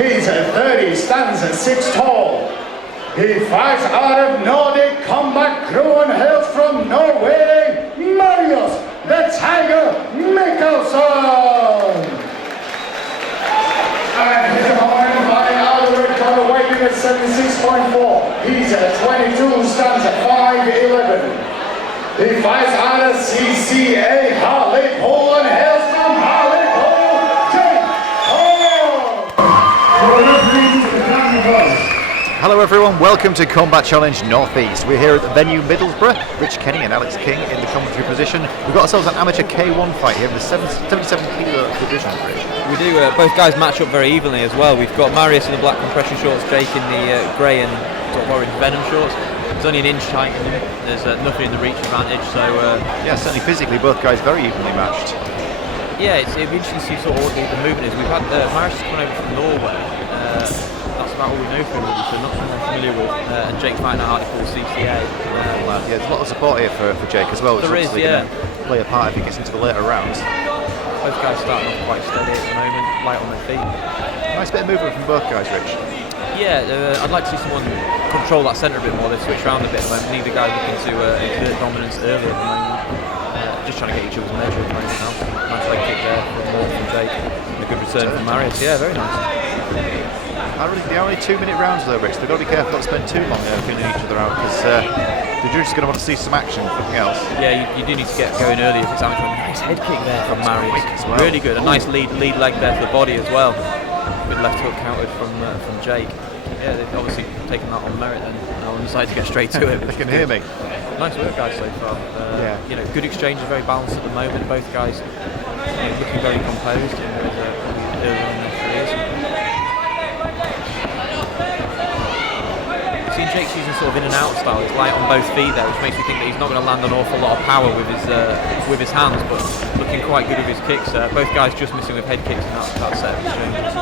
He's at 30, stands at 6 tall. He fights out of Nordic Combat Crew and hails from Norway, Marius the Tiger Michelson. And his opponent fighting out of the red corner, weighing at 76.4. He's at 22, stands at 5'11". He fights out of CCA Hartlepool and hails from Hartlepool, Jake Hodge. Hello everyone, welcome to Combat Challenge Northeast. We're here at the venue Middlesbrough. Rich Kenny and Alex King in the commentary position. We've got ourselves an amateur K1 fight here in the 77 kilo division. We do, both guys match up very evenly as well. We've got Marius in the black compression shorts, Jake in the grey and sort of orange venom shorts. It's only an inch height in them. There's nothing in the reach advantage, so... yeah, certainly physically both guys very evenly matched. Yeah, it'd be interesting to see sort of what the movement is. We've had Marius coming over from Norway. That's about all we know from him, so not something I'm familiar with. And Jake fighting out Hartlepool CCA. Yeah, there's a lot of support here for Jake as well, which there is, yeah. Play a part if he gets into the later rounds. Both guys starting off quite steady at the moment, light on their feet. Nice bit of movement from both guys, Rich. Yeah, I'd like to see someone control that centre a bit more. They've switched around a bit at the moment. Neither guy looking to exert dominance early at the moment. Just trying to get each other's measure at the moment now. Nice leg kick there from Jake. And a good return from Marius. Yeah, very nice. I really think they're only 2-minute rounds though, Rich. They've got to be careful not to spend too long feeling each other out because the judges are going to want to see some action, nothing else. Yeah, you do need to get going early if it's amateur. Nice head kick there from Marius. Well. Really good. A nice lead leg there to the body as well. Good left hook countered from Jake. Yeah, they've obviously taken that on merit then. Now on decided to get straight to it. They can hear me. Nice work, guys, so far. Yeah. You know, good exchanges, very balanced at the moment. Both guys looking very composed in early on in their careers. I've seen Jake using sort of in and out style. It's light on both feet there, which makes me think that he's not going to land an awful lot of power with his hands, but looking quite good with his kicks. Both guys just missing with head kicks in that set of exchanges.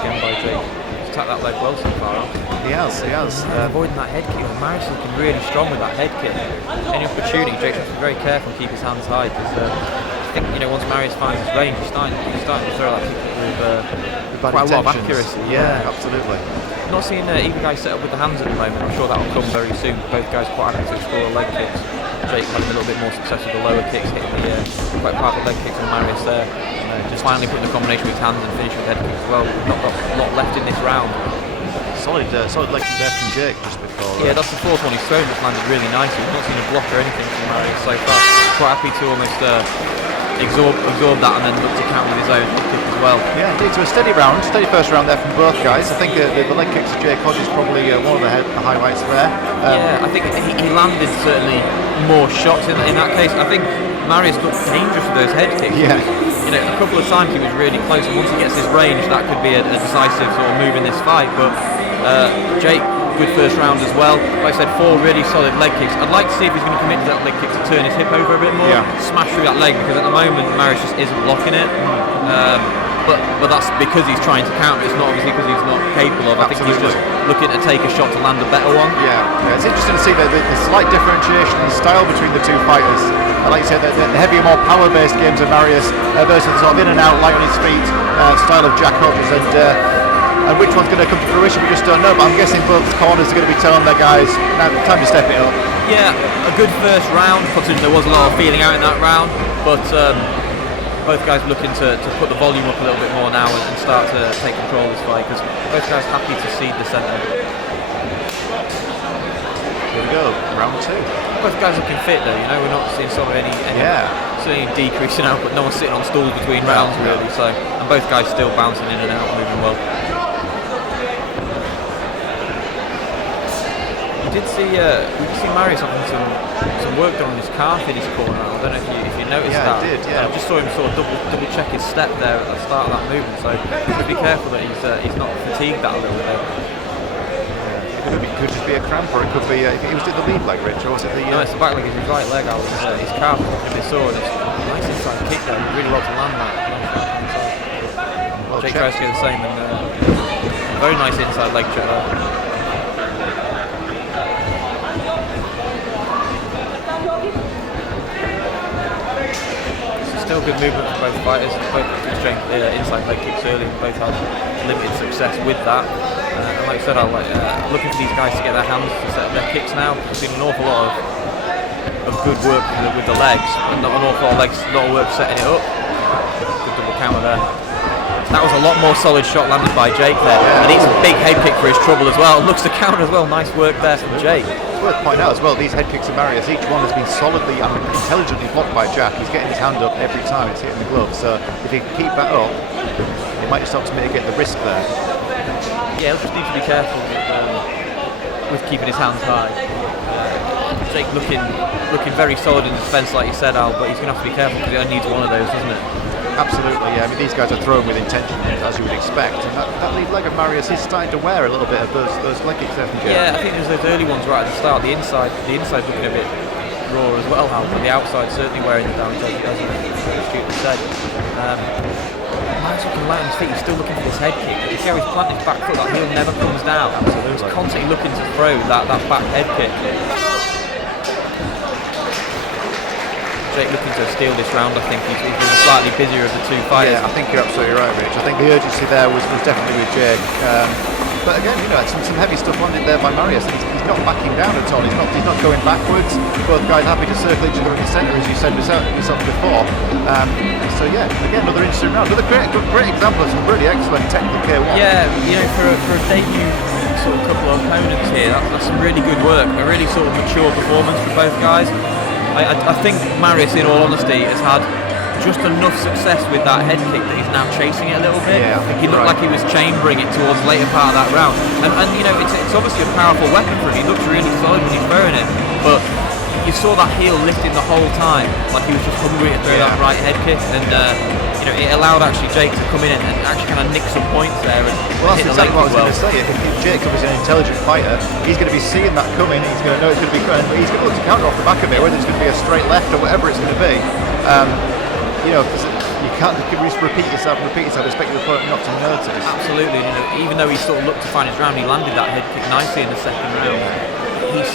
Again by Jake. Attacked that leg well so far. He has. Avoiding that head kick. Marius looking really strong with that head kick. Any opportunity, Jake has to be very careful and keep his hands high because I think once Marius finds his range, he's starting to throw that kick with quite a lot of accuracy. Yeah, absolutely. Not seeing either guy set up with the hands at the moment. I'm sure that will come very soon. Both guys quite happy to explore the leg kicks. Jake having a little bit more success with the lower kicks, hitting the quite powerful leg kicks on Marius there. Just finally putting the combination with his hands and finish with head kicks as well. We've not got a lot left in this round. Solid leg kick there from Jake just before. Yeah, that's the fourth one he's thrown that's landed really nicely. We've not seen a block or anything from Marius so far. Quite happy to almost absorb that and then look to counter with his own kick as well. Yeah, indeed. So a steady first round there from both guys. I think the leg kicks of Jake Hodge is probably one of the highlights there. Yeah, I think he landed certainly more shots in that case. I think Marius looked dangerous with those head kicks. Yeah. A couple of times he was really close, and once he gets his range, that could be a decisive sort of move in this fight. But Jake, good first round as well. Like I said, 4 really solid leg kicks. I'd like to see if he's going to commit to that leg kick to turn his hip over a bit more, smash through that leg, because at the moment Marius just isn't blocking it. But that's because he's trying to counter. It's not obviously because he's not capable of. I think he's just looking to take a shot to land a better one. Yeah, it's interesting to see the slight differentiation in style between the two fighters. Like you said, the heavier, more power-based games of Marius versus the sort of in and out, light on his feet style of Jack Hodges, and which one's going to come to fruition we just don't know. But I'm guessing both corners are going to be telling their guys, now time to step it up. Yeah, a good first round, considering there was a lot of feeling out in that round, but both guys looking to put the volume up a little bit more now and start to take control of this fight, because both guys happy to cede the centre. Here we go, round 2. Both guys looking fit though, we're not seeing sort of any certainly decrease in output. No one's sitting on stools between rounds really, so, and both guys still bouncing in and out, moving well. We did see Marius having some work done on his calf in his corner. I don't know if you noticed that. I did, yeah. I just saw him sort of double check his step there at the start of that movement, so be careful that he's not fatigued that a little bit. It could just be a cramp, or it could be. He was at the lead leg, Rich, or was it the? No, it's the back leg. It's his right leg. His calf is looking a bit sore. And it's a nice inside kick there. Really well to land that. Well, Jake tries to get the same, and very nice inside leg check there. still good movement from both fighters. Both exchanged inside leg kicks early, and both had limited success with that. And like I said, I'm looking for these guys to get their hands to set up their kicks now. There's been an awful lot of good work with the legs, but not an awful lot of work setting it up. Good double counter there. That was a lot more solid shot landed by Jake there, and it's a big head kick for his trouble as well. Looks to counter as well. Nice work there from Jake. It's worth pointing out as well, these head kicks of Marius, each one has been solidly and intelligently blocked by Jack. He's getting his hand up every time it's hitting the glove, so if he can keep that up, he might just start to mitigate the risk there. Yeah, he'll just need to be careful with keeping his hands high. Jake looking very solid in defence, like you said, Al, but he's going to have to be careful because he only needs one of those, doesn't it? Absolutely, yeah. I mean, these guys are throwing with intention, as you would expect, and that lead leg of Marius is starting to wear a little bit of those leg kicks there from Jake. Yeah, I think there's those early ones right at the start. The inside looking a bit raw as well, Al, but the outside certainly wearing the damage as it doesn't. Astutely said. Marius looking light on his feet. He's still looking for this head kick. You see how he's planting his back foot. That heel never comes down. Absolutely. He's constantly looking to throw that back head kick. Jake looking to steal this round. I think he's been the slightly busier of the two fighters. Yeah, I think you're absolutely right, Rich. I think the urgency there was definitely with Jake. But again, you know, some heavy stuff landed there by Marius. He's not backing down at all. He's not going backwards. Both guys happy to circle each other in the centre, as you said yourself before. So yeah, again, another interesting round. Another great example of some really excellent technical K1. Yeah, you know, for a debut sort of couple of opponents here, that's some really good work. A really sort of mature performance from both guys. I think Marius, in all honesty, has had just enough success with that head kick that he's now chasing it a little bit. Yeah, he looked like he was chambering it towards the later part of that round. And you know, it's obviously a powerful weapon for him. He looks really solid when he's throwing it. But you saw that heel lifting the whole time, like he was just hungry to throw that right head kick. And you know, it allowed actually Jake to come in and actually kind of nick some points there. And well, that's hit exactly what I was well. going to say. If Jacob is an intelligent fighter, he's going to be seeing that coming. He's going to know it's going to be good. He's going to look to counter off the back of it, whether it's going to be a straight left or whatever it's going to be. You know, you can't just repeat yourself, expect your opponent not to notice. Absolutely. You know, even though he sort of looked to find his round, he landed that head kick nicely in the second round. He's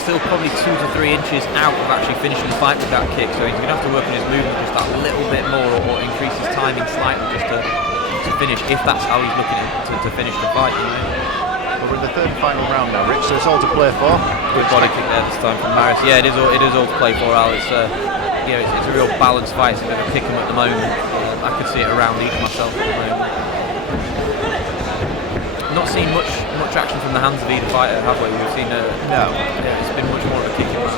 still probably 2 to 3 inches out of actually finishing the fight with that kick, so he's going to have to work on his movement just that little bit more, or increase his timing slightly just to finish, if that's how he's looking to finish the fight. You know. Well, we're in the third and final round now, Rich, so it's all to play for. Good body kick there this time from Marius. Yeah, it is all to play for, Al. It's you know, it's a real balanced fight. It's a bit of a pick 'em at the moment. I could see it around even myself at the moment. Not seen much action from the hands of either fighter, have we? We've seen no. Yeah, it's been much more of a kicking match.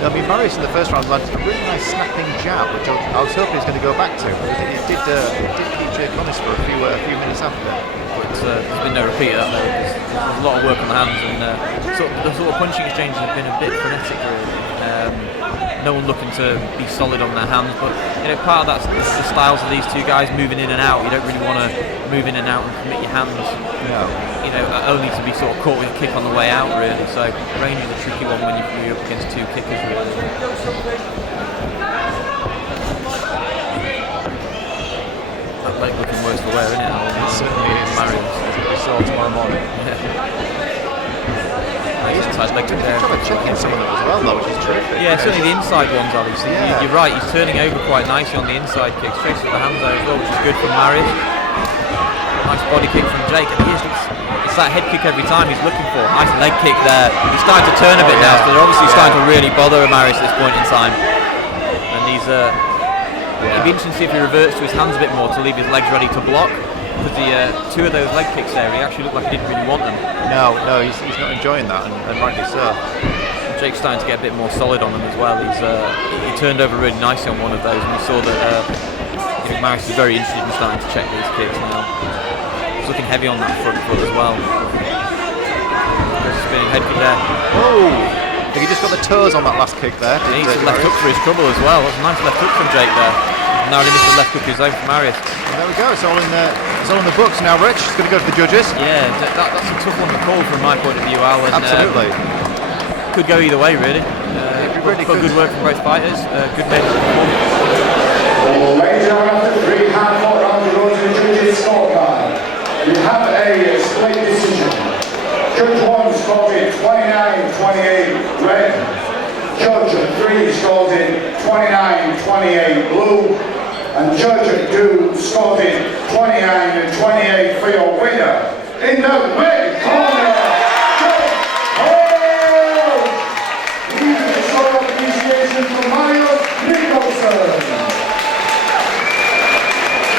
I mean, Marius in the first round landed a really nice snapping jab, which I was hoping he was going to go back to. It did keep Jake honest for a few minutes after. But there's been no repeat of that though. There's a lot of work on the hands, and the sort of punching exchanges have been a bit frenetic really. No one looking to be solid on their hands, but you know, part of that's the styles of these two guys moving in and out. You don't really want to move in and out and commit your hands. No. You know, only to be sort of caught with a kick on the way out, really. So range is a tricky one when you're up against two kickers, really. That leg looking worse for wear, isn't it? It certainly is. Marius, as we saw tomorrow morning. Nice inside leg kick there. Trying to check in some of them as well, though, which is terrific. Yeah, certainly the inside ones, obviously. Yeah. You're right, he's turning over quite nicely on the inside kicks, traces the hands there as well, which is good from Marius. Nice body kick from Jake, and it's that head kick every time he's looking for. Nice leg kick there. He's starting to turn a bit now, so they're obviously starting to really bother Marius at this point in time. And he's it'd be interesting to see if he reverts to his hands a bit more to leave his legs ready to block. Because the two of those leg kicks there, he actually looked like he didn't really want them. No, he's not enjoying that, and rightly so. Jake's starting to get a bit more solid on them as well. He turned over really nicely on one of those, and we saw that Marius is very interested in starting to check these kicks now. He's looking heavy on that front foot as well. Spinning head kick there. Oh! I think he just got the toes on that last kick there. He's left hook for his trouble as well. That's a nice left hook from Jake there. Now an initial left hook is over from Marius. And there we go. It's all in the books now. Rich, it's going to go to the judges. Yeah, that's a tough one to call from my point of view, Al. And, absolutely. Could go either way, really. Really good work from both fighters. Good mental performance. Ladies and gentlemen, after 3 hard-fought rounds, we go to the judges' scorecard. You have a split decision. Judge 1 scored it 29-28 red. Judge at 3 scores in 29-28 blue. And Judge at 2 scores in 29-28 for your winner in the